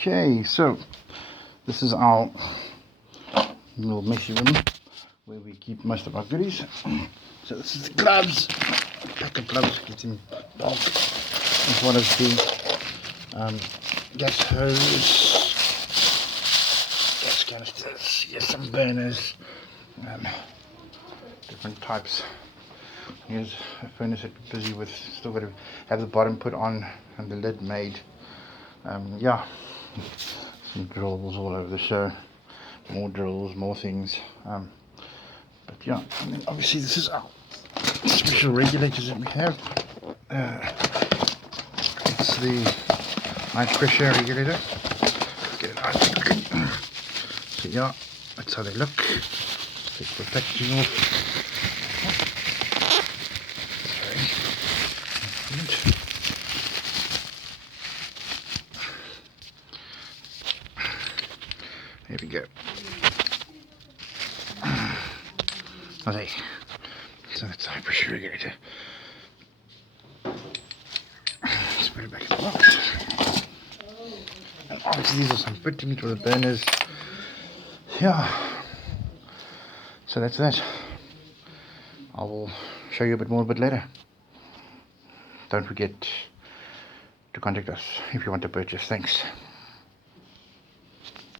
Okay, so this is our little messy room where we keep most of our goodies. So this is the gloves, a pack of gloves, get in bulk. This one is the gas hose, gas canisters, yes, some burners, different types. Here's a furnace that we're busy with, still got to have the bottom put on and the lid made. Yeah, some drills all over the show, more drills, more things, but yeah, and then obviously this is our special regulators that we have. It's the high pressure regulator. Get it out. So yeah, that's how they look. Take the packaging off. There we go. Okay, so that's the high pressure regulator. Let's put it back in the box. And obviously these are some fittings for the burners. Yeah, so that's that. I will show you a bit more a bit later. Don't forget to contact us if you want to purchase. Thanks.